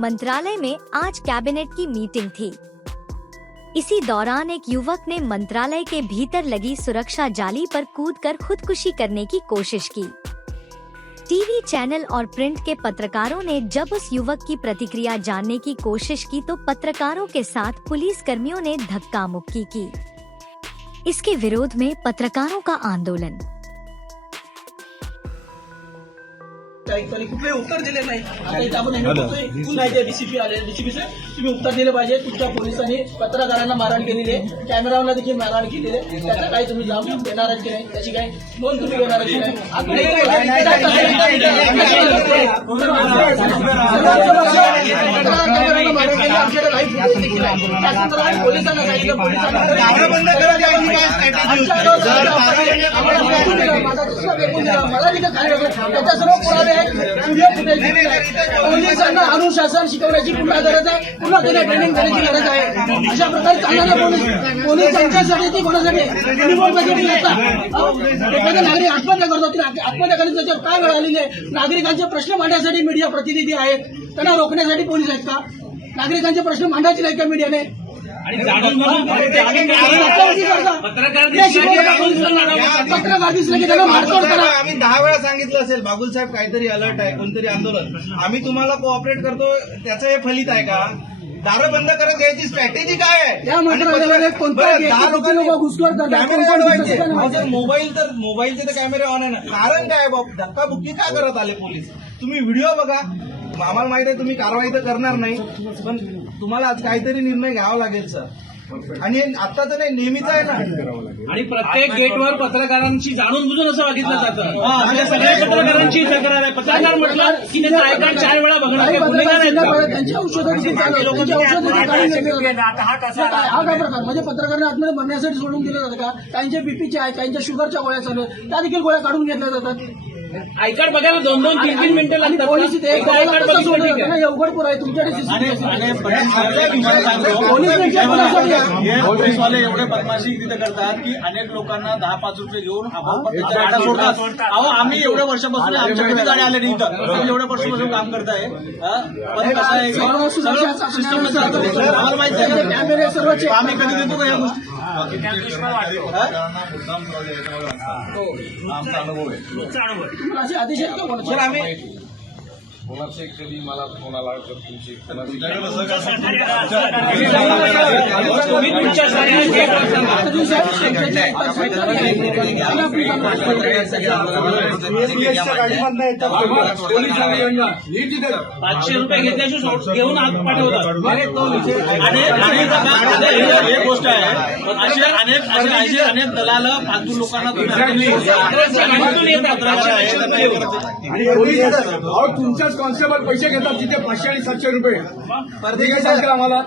मंत्रालय में आज कैबिनेट की मीटिंग थी। इसी दौरान एक युवक ने मंत्रालय के भीतर लगी सुरक्षा जाली पर कूदकर खुदकुशी करने की कोशिश की। टीवी चैनल और प्रिंट के पत्रकारों ने जब उस युवक की प्रतिक्रिया जानने की कोशिश की तो पत्रकारों के साथ पुलिस कर्मियों ने धक्का मुक्की की। इसके विरोध में पत्रकारों का आंदोलन। कुठले उत्तर दिले नाही। आता इथे आपण पुन्हा इथे डीसीपी आले, डीसीपी से तुम्ही उत्तर दिले पाहिजे। तुमच्या पोलिसांनी पत्रकारांना मारहाण केलेली आहे, कॅमेराला देखील मारहाण केलेली आहे। त्याचा काही तुम्ही जबाब देणार की नाही, त्याची काही नोंद तुम्ही घेणार की नाही? पोलिसांना सांगितलं, मला तिथे काय त्याच्या सर्व पुरावे आहेत, व्हिडिओ फुटेज पोलिसांना अनुशासन शिकवण्याची पुन्हा गरज आहे, पुन्हा त्यांना ट्रेनिंग देण्याची गरज आहे। अशा प्रकारे चालणारे पोलीस त्यांच्यासाठी ती कोणासाठी युनिफॉर्मसाठी नसतात। एखादा नागरिक आत्महत्या करतो, आत्महत्या करण्याची त्याच्यावर काय वेळ आलेली आहे? नागरिकांचे प्रश्न मांडण्यासाठी मीडिया प्रतिनिधी आहेत, त्यांना रोखण्यासाठी पोलीस आहेत का? नागरिकांचे प्रश्न मांडायचे नाही का मीडियाने? पत्रकार दिसले की त्यांना मारतोड करा। आम्ही 10 वेळा सांगितलं असेल बाबुल साहेब काहीतरी अलर्ट आहे, कोणतरी आंदोलन, आम्ही तुम्हाला कोऑपरेट करतो, त्याचं हे फलित आहे का? दारं बंद करत द्यायची स्ट्रॅटेजी काय आहे? त्या मंत्रालयामध्ये कोणत्या लोक घुसखोर करतात? मोबाईलचे तर कॅमेरे ऑन आहे ना, कारण काय बाबा? धक्काबुक्की का करत आले पोलीस? तुम्ही व्हिडिओ बघा, आम्हाला माहित आहे तुम्ही कारवाई तर करणार नाही, पण तुम्हाला आज काहीतरी निर्णय घ्यावा लागेल सर। आणि आता तर नाही, नेहमीच आहे ना। आणि प्रत्येक गेटवर पत्रकारांची जाणून बुजून असं बघितलं जातं। सगळ्या पत्रकारांची तक्रार आहे। पत्रकार म्हटलं की त्याचं ऐकायला 4 वेळा बघणार, गुन्हेगार आहेत त्यांची औषधं हा काय प्रकार? म्हणजे पत्रकारांना आतमध्ये मरण्यासाठी सोडून दिलं जातं का? त्यांच्या बीपीच्या आहेत, त्यांच्या शुगरच्या गोळ्या चालू आहेत, त्या देखील गोळ्या काढून घेतल्या जातात। आय कार्ड बघायला 2-2, 3-3 मिनिटं लागतात। पोलीस इथे आय कार्ड बघितलं ठीक आहे। उघडपूर आहे तुमच्याकडे पोलीसवाले एवढे बदमाशी तिथे करतात की अनेक लोकांना 10-5 रुपये घेऊन आपोआप सोडतात। अहो, आम्ही एवढ्या वर्षापासून आमच्याकडे गाडी आले नाही, इथं एवढ्या वर्षापासून काम करताय, पण कसं आहे सिस्टम आम्हाला माहिती आहे, कॅमेरे सर्व आम्ही कधी देतो का या गोष्टी? तुम्हाला असे आदेश आहेत का कोणाचे? आम्ही कोणाचे कधी मला फोन आला तर तुमची ₹500 घेतल्याशिवाय घेऊन आत पाठवतात। एक गोष्ट आहे, अनेक दलाल फालतू लोकांना तुमच्याच कॉन्स्टेबल पैसे घेतात, तिथे 500 आणि 700 रुपये परदेशी आम्हाला